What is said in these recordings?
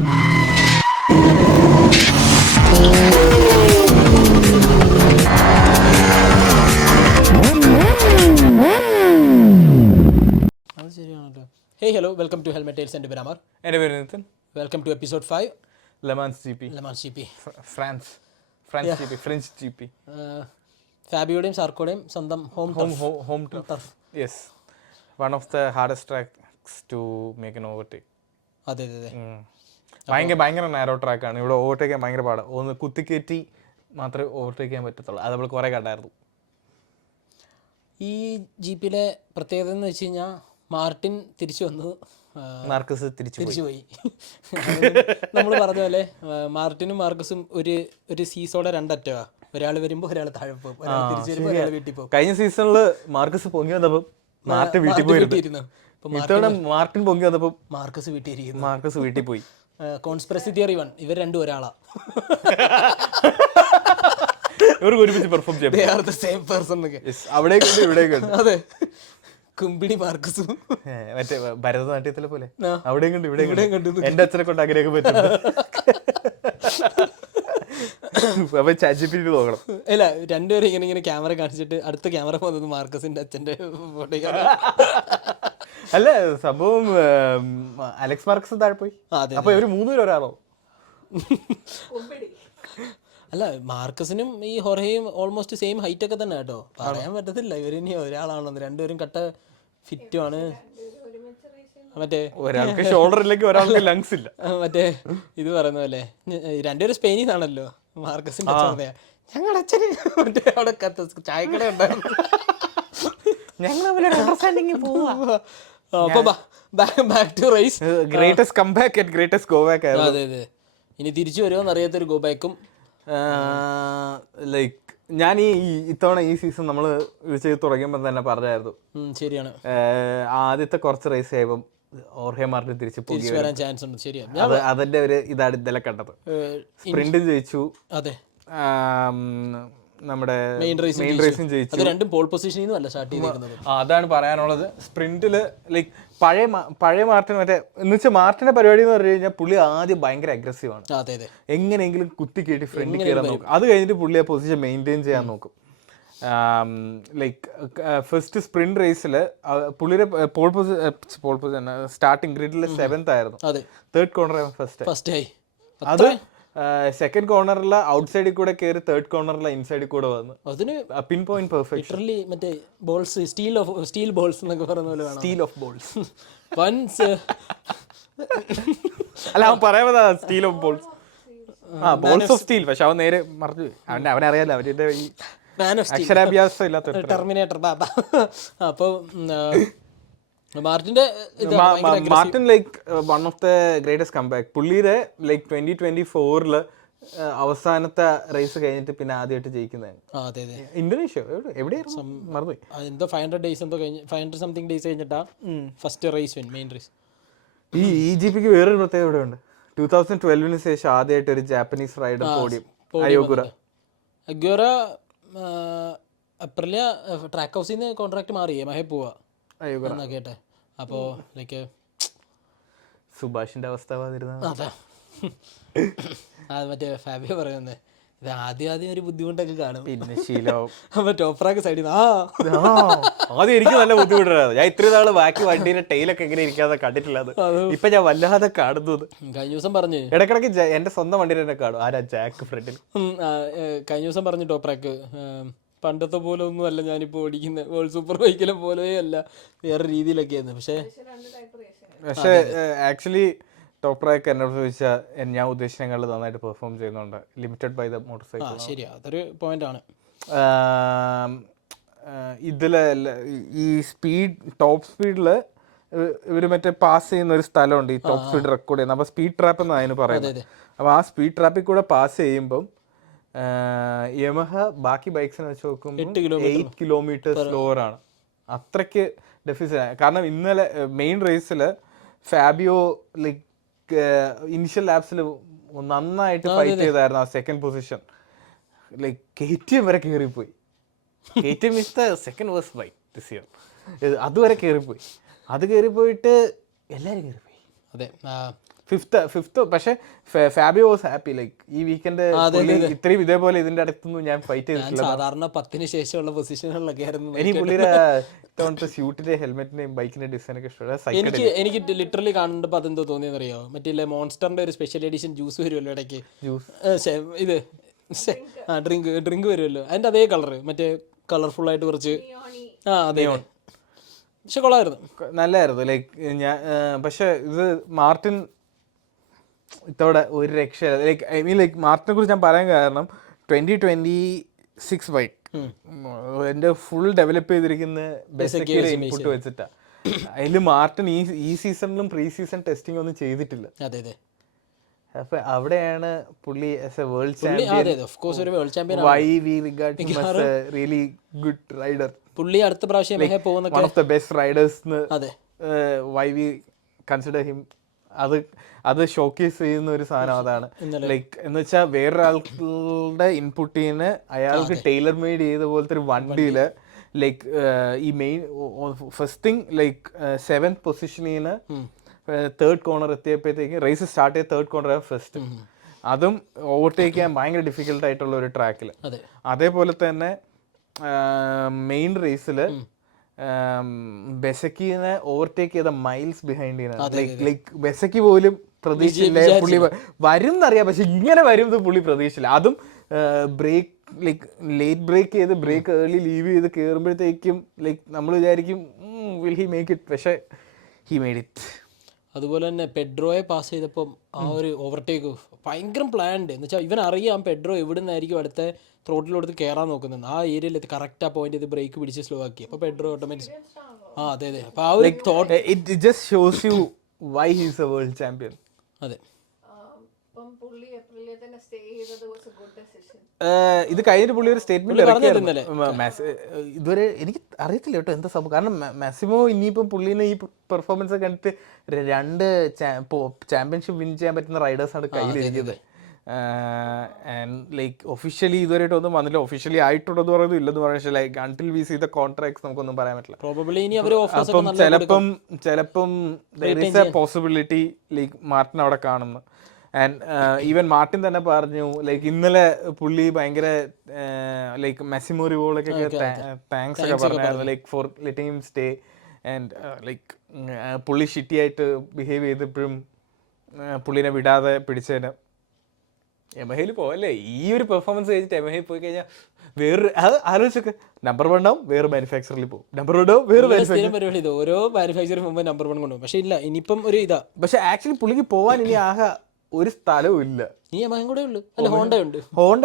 Hey, hello, welcome to Helmet Tales and Biramar. എൻ്റെ പേര് Nithin. Welcome to episode 5. Le Mans G P, France G P, French G P. ഫാബിയുടെയും സാർക്കോടെയും സ്വന്തം home turf. Yes, one of the hardest tracks to make an overtake. അതെ അതെ അതെ. ഭയങ്കര narrow ട്രാക്കാണ്. ഇവിടെ ഓവർടേക്ക് ചെയ്യാൻ ഭയങ്കര പാടാണ്. ഒന്ന് കുത്തിക്കയറ്റി മാത്രമേ ഓവർടേക്ക് ചെയ്യാൻ പറ്റത്തുള്ളൂ. അത് നമ്മൾ കുറേ കണ്ടായിരുന്നു. ഈ ജീപ്പിലെ പ്രത്യേകത എന്ന് വെച്ച് കഴിഞ്ഞാൽ മാർട്ടിൻ തിരിച്ചു വന്നു, മാർക്കസ് തിരിച്ചു പോയി. നമ്മൾ പറഞ്ഞ പോലെ മാർട്ടിനും മാർക്കസും ഒരു സീസോടെ രണ്ടറ്റവാ. ഒരാൾ വരുമ്പോൾ ഒരാൾ താഴെ പോകും, ഒരാൾ തിരിച്ചു വരുമ്പോൾ ഒരാൾ വീട്ടിൽ പോകും. കഴിഞ്ഞ സീസണിൽ മാർക്കസ് പൊങ്ങി വന്നപ്പോൾ മാർട്ടിൻ വീട്ടിൽ പോയിരുന്നു. മാർട്ടിൻ പൊങ്ങി വന്നപ്പോൾ മാർക്കസ് വീട്ടിൽ പോയി. കോൺസ്പിറസി തിയറി 1, ഇവർ രണ്ടും ഒരാളാ. ഇവർക്ക് ഒരുമിച്ച് പെർഫോം ചെയ്യാം. അതെ, കുമ്പിടി മാർക്കസും മറ്റേ ഭരതനാട്യത്തിലെ പോലെ അവിടെയും കണ്ടു ഇവിടെയും കണ്ടു. എന്റെ അച്ഛനെ കൊണ്ട് അങ്ങനെയൊക്കെ പറ്റും. അപ്പൊ ChatGPT നോക്കണം. അല്ല, രണ്ടുപേരും ഇങ്ങനെ ക്യാമറ കാണിച്ചിട്ട് അടുത്ത ക്യാമറ പോകുന്നത് മാർക്കസിന്റെ അച്ഛന്റെ ഫോട്ടോ. അല്ല, സംഭവം അലക്സ് മാർക്കസ് താഴെ പോയി. അപ്പൊ ഇവര് മൂന്നുപേരും ഒരാളോ? അല്ല, മാർക്കസിനും ഈ ഹൊറയും ഓൾമോസ്റ്റ് സെയിം ഹൈറ്റ് ഒക്കെ തന്നെ കേട്ടോ. പറയാൻ പറ്റത്തില്ല ഇവരിനി ഒരാളാണോ. രണ്ടുപേരും കട്ട ഫിറ്റുമാണ്. മറ്റേ ഒരാൾക്ക് ഷോൾഡർ ഇല്ലെങ്കിൽ ഒരാൾക്ക് ലങ്സ് ഇല്ല. മറ്റേ ഇത് പറയുന്ന പോലെ രണ്ടുപേരും സ്പെയിനിന്നാണല്ലോ. മാർക്കസിന്റെ അച്ഛൻ ഞങ്ങളുടെ അച്ഛന് മറ്റേ അവിടെ ചായക്കട ഉണ്ടായിരുന്നു. അപ്പൊ back to race. Greatest comeback and greatest go back ആയിരുന്നു. അതെ അതെ. ഇനി തിരിച്ചു വരുമോന്ന് അറിയാത്തൊരു ഗോ ബാക്കും. ലൈക്ക് ഞാൻ ഇത്തവണ ഈ സീസൺ നമ്മൾ ഇത് ചെയ്ത് തുടങ്ങിയപ്പോൾ തന്നെ പറഞ്ഞായിരുന്നു. ശരിയാണ്, ആദ്യത്തെ കുറച്ച് റേസ് ചെയ്യുമ്പം ഓർഹെ മാർട്ടിൻ തിരിച്ചു വരാൻ ചാൻസ് ഉണ്ട്. ശരിയാണ്, അതിന്റെ ഒരു ഇതാണ് ഇന്നലെ കണ്ടത്. സ്പ്രിന്റും ജയിച്ചു. അതെ, നമ്മുടെ മെയിൻ റേസും ജയിച്ചു. രണ്ടും പോൾ പൊസിഷനിൽ നിന്നും അല്ല സ്റ്റാർട്ട് ചെയ്തിരിക്കുന്നത്. അതാണ് പറയാനുള്ളത്. സ്പ്രിന്റില് ലൈക്ക് പഴയ മാർട്ടിൻ മറ്റേ എന്ന് വെച്ചാൽ മാർട്ടിന്റെ പരിപാടി എന്ന് പറഞ്ഞു കഴിഞ്ഞാൽ പുള്ളി ആദ്യം ഭയങ്കര അഗ്രസീവ് ആണ്. എങ്ങനെയെങ്കിലും കുത്തി കയറ്റി ഫ്രണ്ടിൽ കയറാൻ നോക്കും. അത് കഴിഞ്ഞിട്ട് പുള്ളി ആ പൊസിഷൻ മെയിൻറ്റെയിൻ ചെയ്യാൻ നോക്കും. ലൈക്ക് ഫസ്റ്റ് സ്പ്രിന്റ് റേസിൽ പുള്ളിയുടെ പോൾ പൊസിഷൻ സ്റ്റാർട്ടിംഗ് ഗ്രിഡിൽ 7th ആയിരുന്നു. തേർഡ് കോർണർ ഫസ്റ്റ് ആയി. അത് സെക്കൻഡ് കോർണറിൽ ഔട്ട് സൈഡിൽ കൂടെ കയറി തേർഡ് കോർണറിൽ ഇൻസൈഡിൽ കൂടെ വന്നു. അതിന് പിൻ പോയിന്റ് പെർഫെക്ഷൻ. മറ്റേ ബോൾസ് സ്റ്റീൽ ബോൾസ് എന്നൊക്കെ പറയുന്ന പോലെ സ്റ്റീൽ ഓഫ് ബോൾസ്. വൺസ് അല്ല, അവൻ പറയാ steel of balls, balls of steel. പക്ഷെ അവൻ നേരെ മറിഞ്ഞു. അവനറിയാലോ അവരുടെ ഈ അക്ഷരാഭ്യാസം ഇല്ലാത്ത ടെർമിനേറ്റർ. അപ്പൊ Martin like one of the greatest comeback. പുള്ളിയുടെ ലൈക്ക് 2024 അവസാനത്തെ റേസ് കഴിഞ്ഞിട്ട് പിന്നെ ആദ്യമായിട്ട് ജയിക്കുന്നതാണ്. ഇന്തോനേഷ്യ എവിടെയായിരുന്നു മറന്നുപോയി. എന്തോ 500 സംതിങ് ഡേയ്സ് കഴിഞ്ഞിട്ടാ ഫസ്റ്റ് റേസ് മെയിൻ റേസ്. ഈ ജിപിക്ക് വേറൊരു പ്രത്യേകത ഇവിടെ ഉണ്ട്. 2012 ശേഷം ആദ്യമായിട്ട് ഒരു Japanese rider podium. Ogura Aprilia track ഹൗസിൽ നിന്ന് കോൺട്രാക്ട് മാറിയേ മഹേ പോവാ എന്നാ കേട്ടെ. അപ്പോ ലൈക്ക് സുഭാഷിന്റെ അവസ്ഥ അതാ മറ്റേ ഫാബിയോ പറയുന്നത്. ഇത് ആദ്യം ഒരു ബുദ്ധിമുട്ടൊക്കെ കാണും, പിന്നെ ശീലവും. അപ്പൊ ടോപ്രാക്ക് സൈഡിൽ ആദ്യം എനിക്ക് നല്ല ബുദ്ധിമുട്ടായിരുന്നു. ഞാൻ ഇത്രയും നാള് ബാക്കി വണ്ടീന്റെ ടൈലൊക്കെ എങ്ങനെ ഇരിക്കാതെ കണ്ടിട്ടില്ലത്. ഇപ്പൊ ഞാൻ വല്ലാതെ കാണുന്നത്. കഴിഞ്ഞ ദിവസം പറഞ്ഞു ഇടക്കിടക്ക് എന്റെ സ്വന്തം വണ്ടിയിൽ തന്നെ കാണും ആരാ ജാക്ക് ഫ്രണ്ടിൽ. കഴിഞ്ഞ ദിവസം പറഞ്ഞു ടോപ്രാക്ക്, പണ്ടത്തെ പോലെ ഒന്നും അല്ല ഞാനിപ്പോ ഓടിക്കുന്നത്, വേൾഡ് സൂപ്പർ ബൈക്കിലെ പോലെ അല്ല, വേറെ രീതിയിലൊക്കെയായിരുന്നു. പക്ഷേ ആക്ച്വലി ടോപ്രാക്ക് എന്നോട് ചോദിച്ചാൽ ഞാൻ ഉദ്ദേശിച്ചതിനേക്കാൾ നന്നായിട്ട് പെർഫോം ചെയ്യുന്നുണ്ട്. Limited by the motorcycle. ശരി, അതൊരു പോയിന്റ് ആണ്. ഇതില് ഈ ടോപ്പ് സ്പീഡില് ഇവര് മറ്റേ പാസ് ചെയ്യുന്ന ഒരു സ്ഥലമുണ്ട്, ഈ ടോപ്പ് സ്പീഡ് റെക്കോർഡ് ചെയ്യുന്നത്. അപ്പൊ സ്പീഡ് ട്രാപ്പ് എന്നാണ് അതിന് പറയുന്നത്. അപ്പൊ ആ സ്പീഡ് ട്രാപ്പിൽ കൂടെ പാസ് ചെയ്യുമ്പം യമഹ ബാക്കി ബൈക്സിനെ വെച്ച് നോക്കുമ്പോൾ 8 കിലോമീറ്റർ സ്ലോവർ ആണ്. അത്രയ്ക്ക് ഡെഫിസിറ്റ്. കാരണം ഇന്നലെ മെയിൻ റേസിൽ ഫാബിയോ ലൈക്ക് ഇനിഷ്യൽ ലാപ്സിൽ നന്നായിട്ട് ഫൈറ്റ് ചെയ്തായിരുന്നു ആ സെക്കൻഡ് പൊസിഷൻ. ലൈക്ക് KTM വരെ കയറിപ്പോയി. KTM is the second worst bike this year. അതുവരെ കയറിപ്പോയി. അത് കയറിപ്പോയിട്ട് എല്ലാവരും കയറിപ്പോയി. അതെ, ഫിഫ്ത്ത്. പക്ഷെ ഫാബിയോ വാസ് ഹാപ്പി, ലൈക്ക് ഈ വീക്കെൻഡ് ഇത്രയും ഇതേപോലെ ഇതിന്റെ അടുത്തൊന്നും ഞാൻ ഫൈറ്റ് ചെയ്തിട്ടില്ല. സാധാരണ 10ന് ശേഷമുള്ള പൊസിഷനുകളിലൊക്കെ ആയിരുന്നു. എനിക്ക് പുള്ളിയുടെ ഇത്തവണത്തെ സ്യൂട്ടിന്റെ ഹെൽമെറ്റിന്റെയും ബൈക്കിന്റെ ഡിസൈൻ ഒക്കെ ഇഷ്ടമാണ്. എനിക്ക് ലിറ്ററലി കാണുമ്പോൾ അതെന്തോ തോന്നിയെന്നറിയോ, മറ്റേ മോൺസ്റ്ററിന്റെ ഒരു സ്പെഷ്യൽ എഡിഷൻ ജ്യൂസ് വരുമല്ലോ ഇടയ്ക്ക്, ഇത് ഡ്രിങ്ക് വരുമല്ലോ, അതിന്റെ അതേ കളറ്, മറ്റേ കളർഫുൾ ആയിട്ട് കുറച്ച്, അതെ, പക്ഷെ കൊള്ളായിരുന്നു, നല്ലായിരുന്നു. ലൈക്ക് ഞാൻ പക്ഷെ ഇത് മാർട്ടിൻ ഇത്തവണ ഒരു രക്ഷ, ലൈക്ക് ഐ മീൻ ലൈക്ക് മാർട്ടിനെ കുറിച്ച് ഞാൻ പറയാൻ കാരണം 2026 ബൈക്ക് എൻ്റെ ഫുൾ ഡെവലപ്പ് ചെയ്തിരിക്കുന്ന ബെസക്കിയുടെ ഇൻപുട്ട് വെച്ചിട്ടാണ്. അതിൽ മാർട്ടിൻ ഈ സീസണിലും പ്രീ സീസൺ ടെസ്റ്റിംഗ് ഒന്നും ചെയ്തിട്ടില്ല. അപ്പൊ അവിടെയാണ് പുള്ളി as a world champion why we regard him as a really good rider. പുള്ളി അടുത്ത പ്രാവശ്യം one of the best riders why we consider him. അത് ഷോക്കേസ് ചെയ്യുന്ന ഒരു സാധനം അതാണ്. ലൈക്ക് എന്ന് വെച്ചാൽ വേറൊരാളുടെ ഇൻപുട്ടിന് അയാൾക്ക് ടൈലർ മെയ്ഡ് ചെയ്ത പോലത്തെ ഒരു വണ്ടിയില് ലൈക്ക് ഈ main first thing like 7th പൊസിഷനിന്ന് 3rd കോർണർ എത്തിയപ്പോഴത്തേക്ക് റേസ് സ്റ്റാർട്ട് ചെയ്ത 3rd കോർണർ ഫസ്റ്റ്, അതും ഓവർടേക്ക് ചെയ്യാൻ ഭയങ്കര ഡിഫിക്കൽട്ട് ആയിട്ടുള്ള ഒരു ട്രാക്കിൽ. അതേപോലെ തന്നെ മെയിൻ റേസിൽ ബെസക്കിനെ ഓവർടേക്ക് ചെയ്ത മൈൽസ് ബിഹൈൻഡ്, ലൈക്ക് ബെസക്കി പോലും പ്രതീക്ഷയില്ല പുള്ളി വരും എന്നറിയാം, പക്ഷെ ഇങ്ങനെ വരും പുള്ളി പ്രതീക്ഷയില്ല. അതും ബ്രേക്ക് ലൈക്ക് ലേറ്റ് ബ്രേക്ക് ചെയ്ത് ബ്രേക്ക് ഏർലി ലീവ് ചെയ്ത് കയറുമ്പോഴത്തേക്കും ലൈക്ക് നമ്മൾ വിചാരിക്കും വിൽ ഹി മേക്ക് ഇറ്റ്, പക്ഷെ ഹി മേഡ് ഇറ്റ്. അതുപോലെ തന്നെ പെഡ്രോയെ പാസ് ചെയ്തപ്പം ആ ഒരു ഓവർടേക്ക് ഭയങ്കര പ്ലാൻഡ് എന്ന് വെച്ചാൽ ഇവൻ അറിയാം പെഡ്രോ എവിടെ നിന്നായിരിക്കും അടുത്ത ത്രോട്ടിലോടുത്ത് കയറാൻ നോക്കുന്നത്, ആ ഏരിയയിൽ കറക്റ്റ് ആ പോയിന്റ് ചെയ്ത് ബ്രേക്ക് പിടിച്ച് സ്ലോ ആക്കി. അപ്പോൾ പെഡ്രോ ഓട്ടോമാറ്റിക് അതെ അപ്പൊ ആ ഒരു thought it just shows U why he is A world champion. അതെ, ഇത് കഴിഞ്ഞിട്ട് പുള്ളി ഒരു സ്റ്റേറ്റ്മെന്റ് ഇതുവരെ എനിക്ക് അറിയത്തില്ല കേട്ടോ എന്താ സംഭവം. കാരണം മാക്സിമോ ഇനിയിപ്പം പുള്ളീനെ ഈ പെർഫോമൻസ് ഒക്കെ കണ്ടിട്ട് 2 ചാമ്പ്യൻഷിപ്പ് വിൻ ചെയ്യാൻ പറ്റുന്ന റൈഡേഴ്സാണ് കയ്യിലിരിക്കുന്നത്. ആൻഡ് ലൈക്ക് ഒഫീഷ്യലി ഇതുവരെയായിട്ട് ഒന്നും വന്നില്ല. ഒഫീഷ്യലി ആയിട്ടുണ്ടെന്ന് പറയുന്നത് ഇല്ലെന്ന് പറയുന്നത് like until we see the contracts നമുക്കൊന്നും പറയാൻ പറ്റില്ല. അപ്പം ചിലപ്പം there is a possibility like Martin അവിടെ കാണുന്നു. ആൻഡ് ഈവൻ മാർട്ടിൻ തന്നെ പറഞ്ഞു ലൈക്ക് ഇന്നലെ പുള്ളി ഭയങ്കര ലൈക്ക് മെസ്സിമോ റിവോളൊക്കെ താങ്ക്സ് ഒക്കെ പറഞ്ഞായിരുന്നു like four letting him stay. And like പുള്ളി ഷിറ്റിയായിട്ട് ബിഹേവ് ചെയ്തപ്പോഴും പുള്ളിനെ വിടാതെ പിടിച്ചതിന് യമഹയിൽ പോവല്ലേ. ഈ ഒരു പെർഫോമൻസ് കഴിഞ്ഞിട്ട് യമഹയിൽ പോയി കഴിഞ്ഞാൽ വേറൊരു അത് ആലോചിച്ചൊക്കെ നമ്പർ 1 ആവും, വേറെ മാനുഫാക്ചറിൽ പോകും, നമ്പർ 2 ആവും, വേറെ പരിപാടി. ഓരോ മാനുഫാക്ചറിംഗ് മുമ്പ് നമ്പർ 1 കൊണ്ടുപോകും. പക്ഷെ ഇല്ല ഇനിയിപ്പം ഒരു ഇതാ. പക്ഷെ ആക്ച്വലി പുള്ളിക്ക് പോവാൻ ഇനി ആകെ ഒരു സ്ഥലവും ഇല്ല. ഈ യമഹയും കൂടെ ഉള്ളു. അല്ല ഹോണ്ട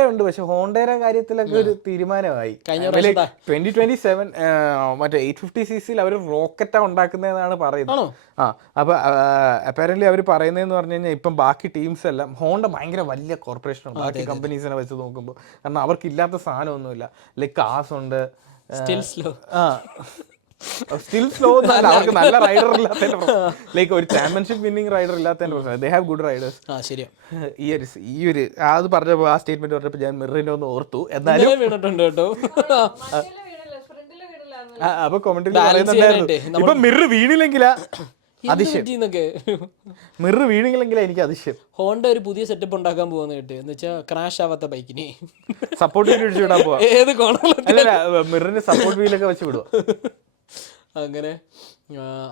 ഉണ്ട്. പക്ഷെ ഹോണ്ടയുടെ കാര്യത്തിലൊക്കെ ഒരു തീരുമാനമായി. 2027 മറ്റേ 850cc അവർ റോക്കറ്റാ ഉണ്ടാക്കുന്നതെന്നാണ് പറയുന്നത്. അപ്പൊ അപ്പാരന്റ്ലി അവർ പറയുന്നതെന്ന് പറഞ്ഞു കഴിഞ്ഞാൽ ഇപ്പം ബാക്കി ടീംസ് എല്ലാം ഹോണ്ട ഭയങ്കര വലിയ കോർപ്പറേഷനാണ് ബാക്കി കമ്പനീസിനെ വെച്ച് നോക്കുമ്പോൾ. കാരണം അവർക്കില്ലാത്ത സാധനമൊന്നുമില്ല. ലൈക്ക് കാസ് ഉണ്ട്, സ്റ്റിൽ സ്ലോ എന്നല്ല, അവർക്ക് നല്ല റൈഡർ ഇല്ലാത്തതിന്റെ പ്രശ്നം. ലൈക്ക് ഒരു ചാമ്പ്യൻഷിപ്പ് വിന്നിംഗ് റൈഡർ ഇല്ലാത്തതിന്റെ പ്രശ്നം. They have good Riders. ഈ ഒരു അത് പറഞ്ഞപ്പോൾ ആ സ്റ്റേറ്റ്മെന്റ് പറഞ്ഞപ്പോൾ ഞാൻ മിററിനെ ഒന്ന് ഓർത്തു. എന്നാലും അപ്പൊ കൊമന്ററിയിൽ പറയുന്നുണ്ടായിരുന്നു ഇപ്പൊ മിറർ വീണില്ലെങ്കിലാ അതിശയം, മിറർ വീണില്ലെങ്കിലാ എനിക്ക് അതിശയം. ഹോണ്ട ഒരു പുതിയ സെറ്റപ്പ് ഉണ്ടാക്കാൻ പോകുന്ന കേട്ട് എന്ന് വെച്ചാൽ ക്രാഷ് ആവാത്ത ബൈക്കിന് സപ്പോർട്ട് വീൽ അടിച്ചു വിടാൻ പോവാ. ഏത് കോണല്ല മിററിന് സപ്പോർട്ട് വീലൊക്കെ വെച്ച് വിടുക അങ്ങനെ.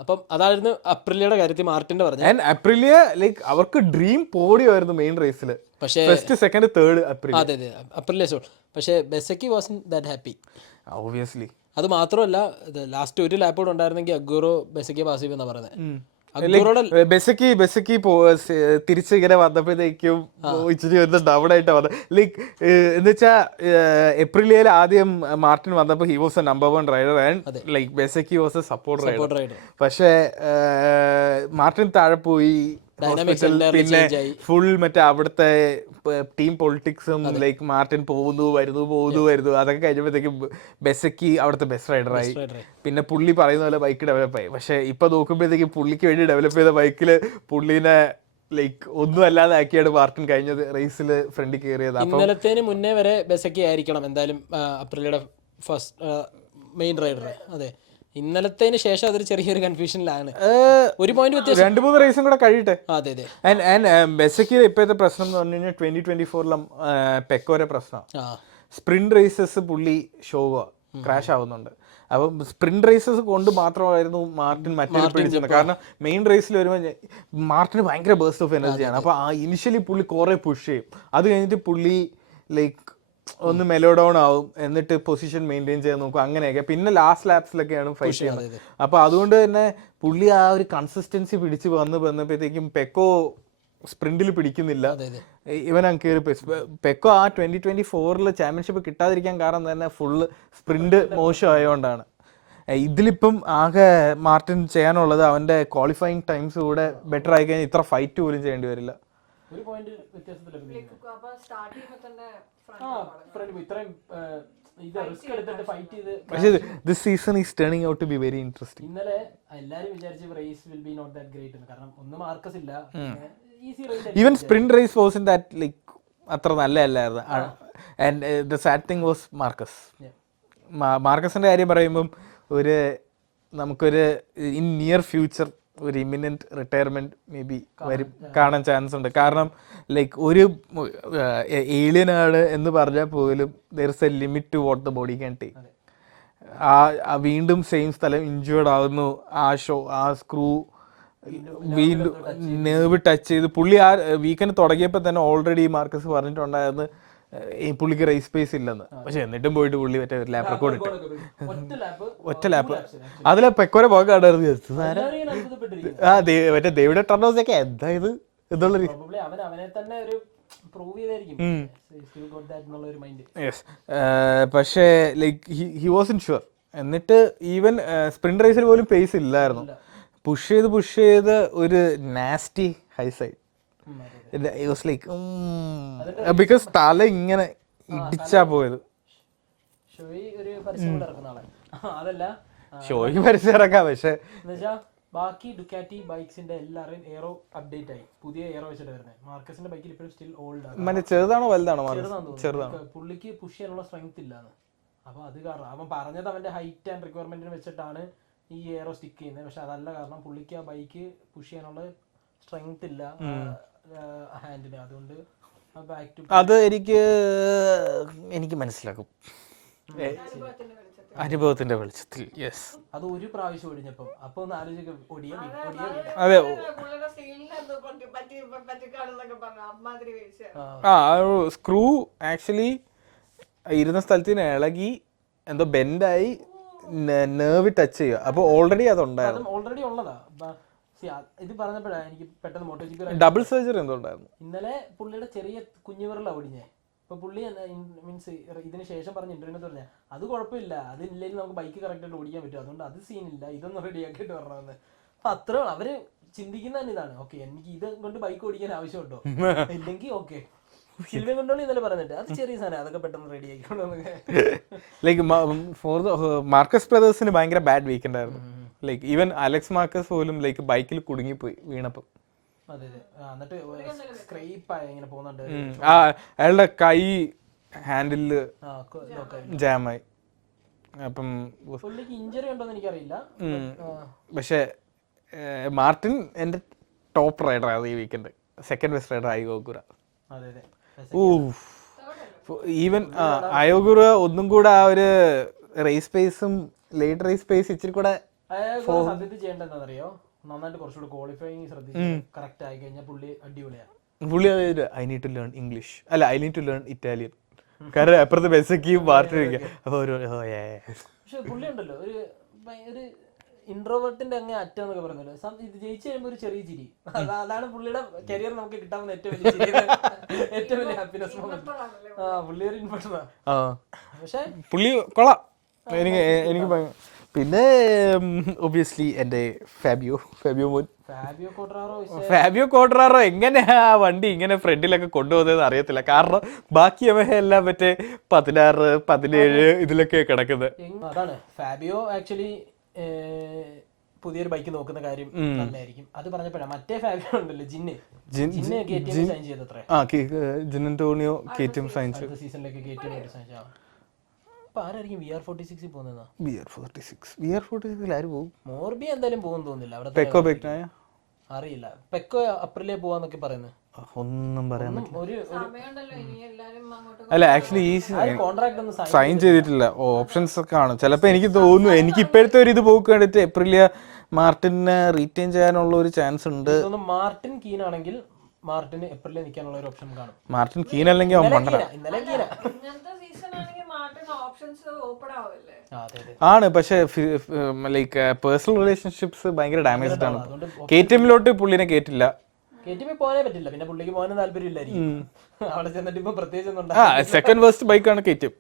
അപ്പം അതായിരുന്നു അപ്രിലിയയുടെ കാര്യത്തിൽ മാർട്ടിന്റെ പറഞ്ഞത്. അപ്രിലിയ ലൈക്ക് അവർക്ക് ഡ്രീം പോഡിയമായിരുന്നു മെയിൻ റേസിൽ. പക്ഷേ ഫസ്റ്റ് സെക്കൻഡ് തേർഡ് അപ്രിലിയ. അതെ അപ്രിലിയ സോൾ. പക്ഷേ ബെസക്കി വാസന്റ് ദാറ്റ് ഹാപ്പി ഒബ്വിയസ്ലി. അത് മാത്രമല്ല ലാസ്റ്റ് ഒരു ലാപ്പോട് ഉണ്ടായിരുന്നെങ്കിൽ അഗൂറോ ബെസക്കി പാസ് ചെയ്യുമെന്നാണ് പറയുന്നത്. ബെസക്കി തിരിച്ചിങ്ങനെ വന്നപ്പോഴത്തേക്കും ഇച്ചിരി ഒന്ന് ഡൗൺ ആയിട്ടാണ് വന്നത്. ലൈക്ക് എന്ന് വെച്ചാൽ എപ്രിലിയയിൽ ആദ്യം മാർട്ടിൻ വന്നപ്പോൾ he was a number 1 rider and like Bezzecchi was a support rider. പക്ഷേ മാർട്ടിൻ താഴെ പോയി, പിന്നെ ഫുൾ മറ്റേ അവിടുത്തെ ടീം പൊളിറ്റിക്സും ലൈക്ക് മാർട്ടിൻ പോകുന്നു അതൊക്കെ കഴിഞ്ഞപ്പോഴത്തേക്കും ബെസക്കി അവിടുത്തെ ബെസ്റ്റ് റൈഡറായി. പിന്നെ പുള്ളി പറയുന്ന പോലെ ബൈക്ക് ഡെവലപ്പായി. പക്ഷെ ഇപ്പൊ നോക്കുമ്പോഴത്തേക്കും പുള്ളിക്ക് വേണ്ടി ഡെവലപ്പ് ചെയ്ത ബൈക്കില് പുള്ളിനെ ലൈക്ക് ഒന്നും അല്ലാതെ ആക്കിയാണ് മാർട്ടിൻ കഴിഞ്ഞ റേസിൽ ഫ്രണ്ടിൽ കയറിയത്. ഇന്നലത്തേന് മുന്നേ വരെ ബെസക്കി ആയിരിക്കണം എന്തായാലും അപ്രിലിയുടെ ഫസ്റ്റ് മെയിൻ റൈഡർ. അതെ, ഇന്നലത്തേന് ശേഷം അതൊരു ചെറിയൊരു കൺഫ്യൂഷനിലാണ്. ഒരു പോയിന്റ് വ്യത്യാസം. 2-3 റേസും കൂടെ കഴിയട്ടെ. അതെ അതെ. ബെസയ്ക്ക് ഇപ്പോഴത്തെ പ്രശ്നം എന്ന് പറഞ്ഞു കഴിഞ്ഞാൽ 2024 പെക്കോരെ പ്രശ്നം. ആ സ്പ്രിന്റ് റേസസ് പുള്ളി ക്രാഷ് ആവുന്നുണ്ട്. അപ്പം സ്പ്രിന്റ് റേസസ് കൊണ്ട് മാത്രമായിരുന്നു മാർട്ടിൻ മറ്റേ പിടിച്ചത്. കാരണം മെയിൻ റേസിൽ വരുമ്പോൾ മാർട്ടിന് ഭയങ്കര ബേസ്റ്റ് ഓഫ് എനർജിയാണ്. അപ്പോൾ ഇനിഷ്യലി പുള്ളി കുറേ പുഷ് ചെയ്യും. അത് കഴിഞ്ഞിട്ട് പുള്ളി ലൈക്ക് ഒന്ന് മെലോ ഡൗൺ ആവും, എന്നിട്ട് പൊസിഷൻ മെയിൻറ്റെയിൻ ചെയ്യാൻ നോക്കും, അങ്ങനെയൊക്കെ. പിന്നെ ലാസ്റ്റ് ലാപ്സിലൊക്കെയാണ് ഫൈറ്റ് ചെയ്യുന്നത്. അപ്പോൾ അതുകൊണ്ട് തന്നെ പുള്ളി ആ ഒരു കൺസിസ്റ്റൻസി പിടിച്ച് വന്നപ്പോഴത്തേക്കും പെക്കോ സ്പ്രിന്റിൽ പിടിക്കുന്നില്ല. ഇവൻ അങ്ങ് കയറി പെക്കോ ആ 2024 ചാമ്പ്യൻഷിപ്പ് കിട്ടാതിരിക്കാൻ കാരണം തന്നെ ഫുള്ള് സ്പ്രിന്റ് മോശമായതുകൊണ്ടാണ്. ഇതിലിപ്പം ആകെ മാർട്ടിൻ ചെയ്യാനുള്ളത് അവൻ്റെ ക്വാളിഫയിങ് ടൈംസ് കൂടെ ബെറ്റർ ആയി കഴിഞ്ഞാൽ ഇത്ര ഫൈറ്റ് പോലും ചെയ്യേണ്ടി വരില്ല. പക്ഷേ this season is turning out to be very interesting. ഇന്നലെ എല്ലാവരും വിചാരിച്ചു race will be not that great എന്ന്. കാരണം ഒന്ന് മാർക്കസ് ഇല്ല, even sprint race was in that like അത്ര നല്ലതല്ലായിരുന്നു. And the sad thing was മാർക്കസിന്റെ കാര്യം പറയുമ്പം നമുക്കൊരു ഇൻ നിയർ ഫ്യൂച്ചർ ഒരു ഇമിനന്റ് റിട്ടയർമെന്റ് മേ ബി കാണാൻ ചാൻസ് ഉണ്ട്. കാരണം ലൈക്ക് ഒരു ഏലിയനാണ് എന്ന് പറഞ്ഞാൽ പോലും there is a limit to what the body can take. വീണ്ടും സെയിം സ്ഥലം ഇഞ്ചേർഡ് ആകുന്നു, ആ സ്ക്രൂ വീണ്ടും നെർവ് ടച്ച് ചെയ്ത് പുള്ളി ആ വീക്കെൻഡ് തുടങ്ങിയപ്പോൾ തന്നെ ഓൾറെഡി മാർക്കസ് പറഞ്ഞിട്ടുണ്ടായിരുന്നു പുള്ളിക്ക് റേസ് സ്പേസ് ഇല്ലെന്ന്. പക്ഷെ എന്നിട്ടും പോയിട്ട് പുള്ളി മറ്റേ ഒരു ലാപ്പ് റെക്കോർഡ് ഇട്ട് ഒറ്റ ലാപ്പ്. അതിലെ പെക്കോരെ പോകാൻ കാണാറുണ്ട്. മറ്റേ ഡേവിഡ് ടർണോസ് ഒക്കെ എന്താ ഇത് എന്നുള്ളൊരു. പക്ഷേ like he was in sure. എന്നിട്ട് ഈവൻ സ്പ്രിന്റ് റേസിൽ പോലും പേസ് ഇല്ലായിരുന്നു. പുഷ് ചെയ്ത് ഒരു nasty high side. It was like because തല ഇങ്ങനെ ഇടിച്ചാ പോയത്. ഷോയ്ക്ക് പരസ്യം ഇറക്കാം. പക്ഷെ ബാക്കി ഡുക്കാറ്റി ബൈക്സിന്റെ എല്ലാവരും എയറോ അപ്ഡേറ്റ് ആയി, പുതിയ എയറോ വെച്ചിട്ട് വരുന്നത്. മാർക്കസിന്റെ ബൈക്കിൽ ഇപ്പോഴും സ്റ്റിൽ ഓൾഡ് ആണ്. മറ്റേ ചെറുതാണോ വലുതാണോ? ചെറുതാണ്. പുള്ളിക്ക് പുഷ് ചെയ്യാനുള്ള സ്ട്രെങ്ത് ഇല്ലാന്ന്. അപ്പൊ അത് കാരണം അവൻ പറഞ്ഞത് അവന്റെ ഹൈറ്റ് ആൻഡ് റിക്വയർമെന്റിന് വെച്ചിട്ടാണ് ഈ എയറോ സ്റ്റിക്ക് ചെയ്യുന്നത്. പക്ഷെ അതല്ല, കാരണം പുള്ളിക്ക് ആ ബൈക്ക് പുഷ് ചെയ്യാനുള്ള സ്ട്രെങ്ത് ഇല്ല ഹാൻഡിന്. അതുകൊണ്ട് അത് എനിക്ക് മനസ്സിലാക്കും അനുഭവത്തിന്റെ വെളിച്ചത്തിൽ. യെസ്, അത് ഒരു പ്രാവശ്യം ഒടിഞ്ഞപ്പം അപ്പൊ ഒന്ന് ആലോചിക്കും. അതെ, സ്ക്രൂ ആക്ച്വലി ഇരുന്ന സ്ഥലത്ത് നിന്ന് ഇളകി എന്തോ ബെൻഡായി നെർവ് ടച്ച് ചെയ്യുക. അപ്പൊ ഓൾറെഡി അതുണ്ടായിരുന്നു. ഓൾറെഡി ഉള്ളതാ. ഇത് പറഞ്ഞപ്പോഴാണ് എനിക്ക് പെട്ടെന്ന് മോട്ടോജിപ്പ് ഡബിൾ സർജറി എന്തോ ഉണ്ടായിരുന്നു. ഇന്നലെ പുള്ളിയുടെ ചെറിയ കുഞ്ഞുവിരല ഒടിഞ്ഞേ. ഇപ്പൊ പുള്ളി മീൻസ് ഇതിന് ശേഷം പറഞ്ഞ ഇന്റർവ്യൂന്ന് പറഞ്ഞാൽ അത് കുഴപ്പമില്ല, അതില്ലെങ്കിൽ നമുക്ക് ബൈക്ക് കറക്റ്റ് ആയിട്ട് ഓടിക്കാൻ പറ്റും, അതുകൊണ്ട് അത് സീനില്ല, ഇതൊന്നും റെഡിയാക്കിയിട്ട് പറഞ്ഞത്. അപ്പൊ അത്ര അവര് ചിന്തിക്കുന്ന തന്നെ ഇതാണ്. ഓക്കെ, എനിക്ക് ഇത് കൊണ്ട് ബൈക്ക് ഓടിക്കാൻ ആവശ്യമുണ്ടോ, ഇല്ലെങ്കിൽ ഓക്കെ. സിൽവൻ കൊണ്ടോളി ഇന്നലെ പറഞ്ഞിട്ട് അത് ചെറിയ സാധനം, അതൊക്കെ പെട്ടെന്ന് റെഡി ആക്കിക്കോളൂ. ലൈക്ക് ഫോർ മാർക്കസ് ബ്രദേഴ്സിന് ഭയങ്കര ബാഡ് വീക്കെൻഡ് ആയിരുന്നു. ലൈക്ക് ഈവൻ അലക്സ് മാർക്കസ് പോലും ലൈക്ക് ബൈക്കിൽ കുടുങ്ങിപ്പോയി വീണപ്പം. അയാളുടെ കൈ ഹാൻഡില് ജാമായി. അപ്പം ഇഞ്ചറി ഉണ്ടോന്ന് എനിക്കറിയില്ല. പക്ഷെ മാർട്ടിൻ എന്റെ ടോപ്പ് റൈഡർ ആയിരുന്നു ഈ weekend. Second best rider Ogura. Even Ogura ഒന്നും കൂടെ ആ ഒരു റേസ് പേസും ലേറ്റ് റേസ് പേസ് ഇച്ചിരി കൂടെ സത്യത്തിൽ ചെയ്യേണ്ടതെന്നറിയോ, നന്നായിട്ട് കുറച്ചുകൂടെ ക്വാളിഫയിങ് ശ്രദ്ധിച്ച് കറക്റ്റ് ആയി കഴിഞ്ഞാൽ പുള്ളി അടിപൊളിയാണ്. പുള്ളി I need to learn English, അല്ല I need to learn Italian. കാരണം അപ്പുറത്ത് ബെസയ്ക്കും മാർട്ടിനും. പക്ഷെ പുള്ളി ഉണ്ടല്ലോ ഒരു ഇൻട്രോവേർട്ടിന്റെ അങ്ങ് അറ്റന്നൊക്കെ പറയുന്നല്ലോ. ഇത് ജയിച്ചു കഴിയുമ്പോൾ ഒരു ചെറിയ ചിരി, അതാണ് പുള്ളിയുടെ കരിയർ നമുക്ക് കിട്ടാവുന്ന ഏറ്റവും വലിയ ചിരി, ഏറ്റവും വലിയ ഹാപ്പിനെസ് മൊമെന്റ്. പുള്ളി ഒരു ഇൻവെർട്ടറാണ്. പക്ഷെ പുള്ളി കൊള്ളാം. എനിക്ക് പിന്നെ ഒബിയസ്ലി എന്റെ ഫാബിയോ കോട്രാറോ എങ്ങനെയാ ആ വണ്ടി ഇങ്ങനെ ഫ്രണ്ടിലൊക്കെ കൊണ്ടുപോകുന്നതെന്ന് അറിയത്തില്ല. കാരണം ബാക്കി എല്ലാം മറ്റേ 16, 17 ഇതിലൊക്കെ കിടക്കുന്നത്. അതാണ് ഫാബിയോ ആക്ച്വലി പുതിയൊരു ബൈക്ക് നോക്കുന്ന കാര്യം നല്ലതായിരിക്കും. അത് പറഞ്ഞപ്പോഴാണ് മറ്റേ ഫാബിയോ ഉണ്ടല്ലോ, ജിന്നന്റോണിയോ KTM സയൻസ് സീസണിലേക്ക് KTM സയൻസ്. അപ്പൊ ആരായിരിക്കും VR46 പോകുന്നതാ? VR46 ആര് പോകും? മോർബി എന്തായാലും പോകുന്നു തോന്നുന്നില്ല അവിടെ. പെക്കോ ബെക്നായ അറിയില്ല. പെക്കോ അപ്രിലേ പോവാന്നൊക്കെ പറയുന്നത്. ഒന്നും പറയാൻ പറ്റില്ല. ഒരു അല്ല ആക്ച്വലി ഈ കോൺട്രാക്ട് ഒന്നും സൈൻ ചെയ്തിട്ടില്ല. ഓപ്ഷൻസ് ഒക്കെ ആണ്. ചിലപ്പോൾ എനിക്ക് തോന്നുന്നു, എനിക്ക് ഇപ്പോഴത്തെ ഒരു ഇത് പോക്ക് കണ്ടിട്ട് ഏപ്രിലിയ മാർട്ടിനെ റീറ്റെയിൻ ചെയ്യാനുള്ള ഒരു ചാൻസ് ഉണ്ട്. മാർട്ടിൻ കീനാണെങ്കിൽ മാർട്ടിന് ഏപ്രിലിൽ നിൽക്കാനുള്ള ഒരു ഓപ്ഷൻ കാണും. മാർട്ടിൻ കീൻ അല്ലെങ്കിൽ അവൻ മണ്ടന ആണ്. പക്ഷെ ലൈക്ക് പേഴ്സണൽ റിലേഷൻഷിപ്സ് ഭയങ്കര ഡാമേജ്ഡ് ആണ്. KTMലോട്ട് പുള്ളിനെ കേട്ടില്ല. KTM പോകാനേ പറ്റില്ല. പിന്നെ പുള്ളിക്ക് പോകാനും താല്പര്യമില്ലായിരിക്കും. അവിടെ ചെന്നിട്ട് ഇപ്പൊ പ്രത്യേകിച്ച് സെക്കൻഡ് വേസ്റ്റ് ബൈക്കാണ് KTM.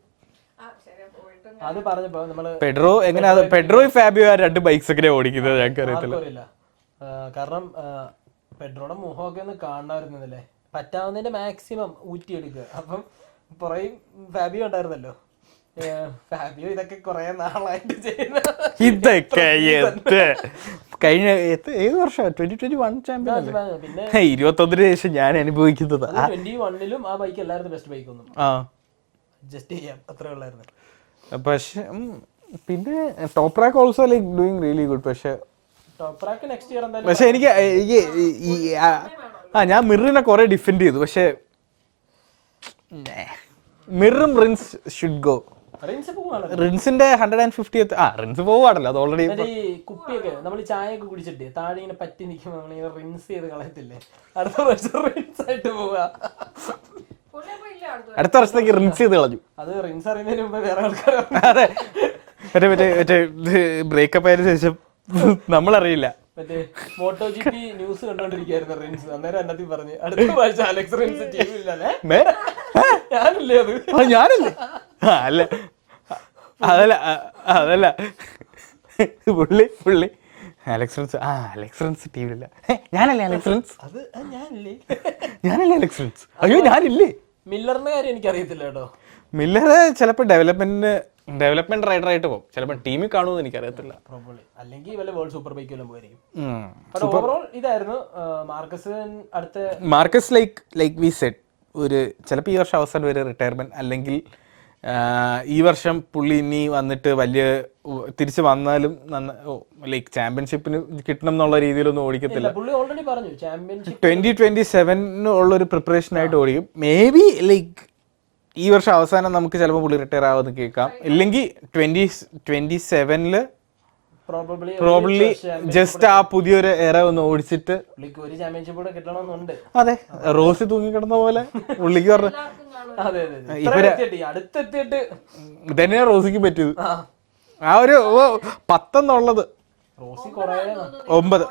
അത് പറഞ്ഞപ്പോ നമ്മള് പെഡ്രോ എങ്ങനെയാ, പെഡ്രോയും ഫാബിയോ ആ രണ്ട് ബൈക്സ് ഒക്കെ ഓടിക്കുന്നത് ഞങ്ങൾക്ക് അറിയത്തില്ല. കാരണം പെഡ്രോയുടെ മുഖമൊക്കെ ഒന്ന് കാണാമായിരുന്നല്ലേ, പറ്റാവുന്നതിന്റെ മാക്സിമം ഊറ്റിയെടുക്കുക. അപ്പം പുറകെ ഫാബിയോ ഉണ്ടായിരുന്നല്ലോ. ഫാബിയോ ഇതൊക്കെ കുറെ നാളായിട്ട് ചെയ്യുന്ന ഇതൊക്കെ കഴിഞ്ഞ ഏത് വർഷം 2021 ചാമ്പ്യൻ. പിന്നെ 21 ശേഷം ഞാൻ അനുഭവിക്കുന്നത് 21-ലും ആ ബൈക്ക് അല്ലായിരുന്നു ബെസ്റ്റ് ബൈക്ക് ഒന്നും. അഡ്ജസ്റ്റ് ചെയ്യാം, അത്രേ ഉള്ളായിരുന്നു. പക്ഷെ പിന്നെ Toprak also like doing really good. പക്ഷെ പക്ഷെ എനിക്ക് ഞാൻ മിറിനെ കുറെ ഡിഫെൻഡ് ചെയ്തു. പക്ഷെ മിറും റിൻസ് ഷുഡ് ഗോ. റിൻസിന്റെ 150th റിൻസ് പോവാണല്ലോ, അത് ഓൾറെഡി. കുപ്പിയൊക്കെ നമ്മൾ ചായ ഒക്കെ കുടിച്ചിട്ട് താഴെ ഇങ്ങനെ പറ്റി നിൽക്കുമ്പോൾ നമ്മളിങ്ങനെ റിൻസ് ചെയ്ത് കളയത്തില്ലേ, അടുത്ത വർഷം റിൻസ് ആയിട്ട് പോവാ. അടുത്ത വർഷത്തേക്ക് റിൻസ് ചെയ്ത് കളഞ്ഞു. അത് റിൻസ് അറിയുന്നതിന് മുമ്പ് വേറെ ആൾക്കാർ. അതെ, മറ്റേ ബ്രേക്കപ്പ് ആയതിനു ശേഷം നമ്മളറിയില്ല. മറ്റേ MotoGP ന്യൂസ് കണ്ടോണ്ടിരിക്കായിരുന്നു റിൻസ്. അന്നേരം എന്നത്തി പറഞ്ഞു അടുത്ത പ്രാവശ്യം അലക്സ് റിൻസ് ടീമില്ലല്ലേ. ഞാനല്ലേ അത്? ഞാനല്ലേ? അല്ല അതല്ല പുള്ളി അലക്സ് റിൻസ് ടീമിലില്ല. ഞാനല്ലേ അലക്സ് റിൻസ്? അത് ഞാനല്ലേ അലക്സ് റിൻസ്? അയ്യോ ഞാനില്ലേ. മില്ലറിന്റെ കാര്യം എനിക്കറിയത്തില്ല കേട്ടോ. മില്ലറ് ചിലപ്പോൾ ഡെവലപ്മെന്റ് റൈഡർ ആയിട്ട് പോകും. ചിലപ്പോൾ ടീമിൽ കാണുമെന്ന് എനിക്കറിയത്തില്ല. അല്ലെങ്കിൽ വല്ല വേൾഡ് സൂപ്പർ ബൈക്ക് വല്ലതും പോയിരിക്കും. ഓവറോൾ ഇതായിരുന്നു മാർക്കസ് ലൈക്ക് വി സെഡ്, ഒരു ചിലപ്പോൾ ഈ വർഷം അവസാനം വരെ റിട്ടയർമെന്റ്, അല്ലെങ്കിൽ ഈ വർഷം പുള്ളി ഇനി വന്നിട്ട് വലിയ തിരിച്ച് വന്നാലും ലൈക്ക് ചാമ്പ്യൻഷിപ്പിന് കിട്ടണം എന്നുള്ള രീതിയിലൊന്നും ഓടിക്കത്തില്ല. 2027 ഉള്ളൊരു പ്രിപ്പറേഷൻ ആയിട്ട് ഓടിക്കും. മേ ബി ലൈക്ക് ഈ വർഷം അവസാനം നമുക്ക് ചിലപ്പോൾ പുള്ളി റിട്ടയർ ആവുമെന്ന് കേൾക്കാം. ഇല്ലെങ്കിൽ 2027 പ്രോബബ്ലി ജസ്റ്റ് ആ പുതിയൊരു എറ ഒന്ന് ഓടിച്ചിട്ട്. അതെ, റോസി തൂങ്ങിക്കിടന്ന പോലെ പുള്ളിക്ക് പറഞ്ഞു ഇതന്നെയാ റോസിക്ക് പറ്റിയത്. ആ ഒരു 10 എന്നുള്ളത് 9.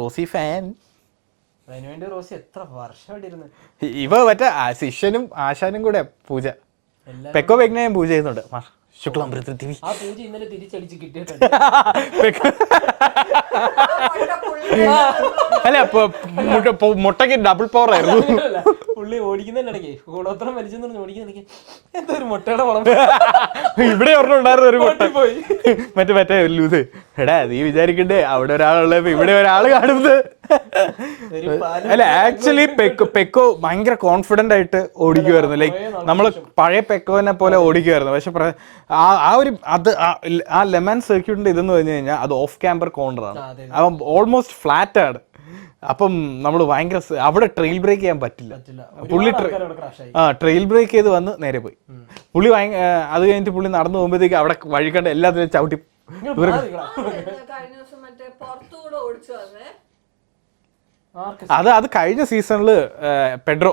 Rossi fan. ഇവ മറ്റേ ശിഷ്യനും ആശാനും കൂടെ പൂജ. പെക്കോ ബെഗ്നയും പൂജ ചെയ്യുന്നുണ്ട്. അല്ല മുട്ടയ്ക്ക് ഡബിൾ പവർ ആയിരുന്നു. പുള്ളി ഓടിക്കുന്നതിനിടയ്ക്ക് കൂടോത്രം വലിച്ചെന്ന് ഓടിക്കുന്നിടയ്ക്ക് എന്തോ ഒരു മുട്ടയുടെ വളം ഇവിടെ ഒരെണ്ണം ഉണ്ടായിരുന്നു. ഒരു മുട്ട പോയി മറ്റേ ലൂസ്. എടാ നീ വിചാരിക്കണ്ടേ അവിടെ ഒരാളുള്ള ഇവിടെ ഒരാൾ കാണുന്നത്. അല്ല ആക്ച്വലി പെക്കോ ഭയങ്കര കോൺഫിഡന്റ് ആയിട്ട് ഓടിക്കുമായിരുന്നു. ലൈക്ക് നമ്മള് പഴയ പെക്കോനെ പോലെ ഓടിക്കുമായിരുന്നു. പക്ഷെ ആ ഒരു ആ ലെമൻ സർക്യൂട്ടിന്റെ ഇതെന്ന് പറഞ്ഞു കഴിഞ്ഞാൽ അത് ഓഫ് ക്യാമ്പർ കോർണറാണ്. അവൻ ഓൾമോസ്റ്റ് ഫ്ലാറ്റ് ആണ്. അപ്പം നമ്മൾ ഭയങ്കര അവിടെ ട്രെയിൽ ബ്രേക്ക് ചെയ്യാൻ പറ്റില്ല. പുള്ളി ട്രെയിൽ ബ്രേക്ക് ചെയ്ത് വന്ന് നേരെ പോയി. പുള്ളി അത് കഴിഞ്ഞിട്ട് പുള്ളി നടന്നു പോകുമ്പോഴത്തേക്ക് അവിടെ വഴിക്കണ്ട എല്ലാത്തിനും ചവിട്ടി. അത് കഴിഞ്ഞ സീസണില് പെഡ്രോ.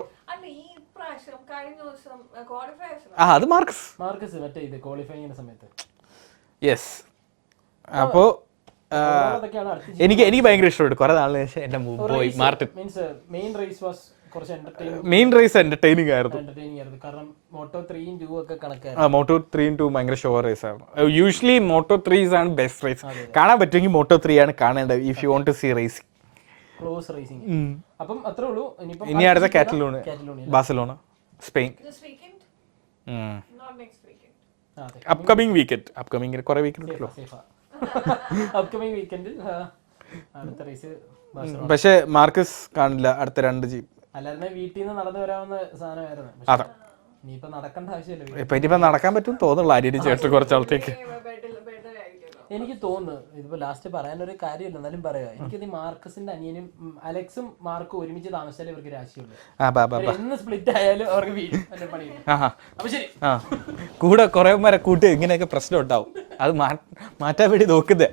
അത് മാർക്കസ് യെസ്. അപ്പോ എനിക്ക് ഭയങ്കര ഇഷ്ടപ്പെട്ടു. കുറെ നാളിന് ശേഷം എന്റെ പോയി മാർട്ടിൻ. മെയിൻ റേസ് എന്റർടൈനിങ് ആയിരുന്നു. മോട്ടോ 3 2 ഭയങ്കര ഷോർ റേസ് ആണ്. യൂഷ്വലി മോട്ടോ 3 ആണ് ബെസ്റ്റ് റേസ്. കാണാൻ പറ്റുമെങ്കിൽ മോട്ടോ 3 ആണ് കാണേണ്ടത് if you want to see racing. ഇനി അടുത്ത കാറ്റലോണ്, ബാഴ്സലോണ, സ്പെയിൻ. അപ്കമിങ് വീക്കെൻഡ് കുറെ വീക്കെൻഡ് ഉണ്ടല്ലോ. പക്ഷെ മാർക്കസ് കാണില്ല അടുത്ത 2 GP. അല്ലാതെ വീട്ടിൽ നിന്ന് നടന്നു വരാവുന്ന സാധനമായിരുന്നു. അതെ. ഇനിയിപ്പോ നടക്കേണ്ട ആവശ്യമില്ല. ഇനിയിപ്പോ നടക്കാൻ പറ്റും തോന്നുള്ളൂ അനിയനും ചേട്ടൻ കുറച്ചാളത്തേക്ക്. എനിക്ക് തോന്നുന്നു ഇതിപ്പോ ലാസ്റ്റ് പറയാനൊരു കാര്യമില്ല, എന്നാലും പറയാ, എനിക്കത് ഈ മാർക്കസിന്റെ അനിയനും അലക്സും മാർക്കും ഒരുമിച്ച് താമസിച്ചാലേ ഇവർക്ക് രാശിയുള്ളൂ. എന്ന് സ്പ്ലിറ്റ് ആയാലും അവർക്ക് പണി. അപ്പൊ ശരി, കൂടെ കുറെ പേരെ കൂട്ടി ഇങ്ങനെയൊക്കെ പ്രശ്നം ഉണ്ടാവും, അത് മാറ്റാൻ വേണ്ടി നോക്കുന്നേ.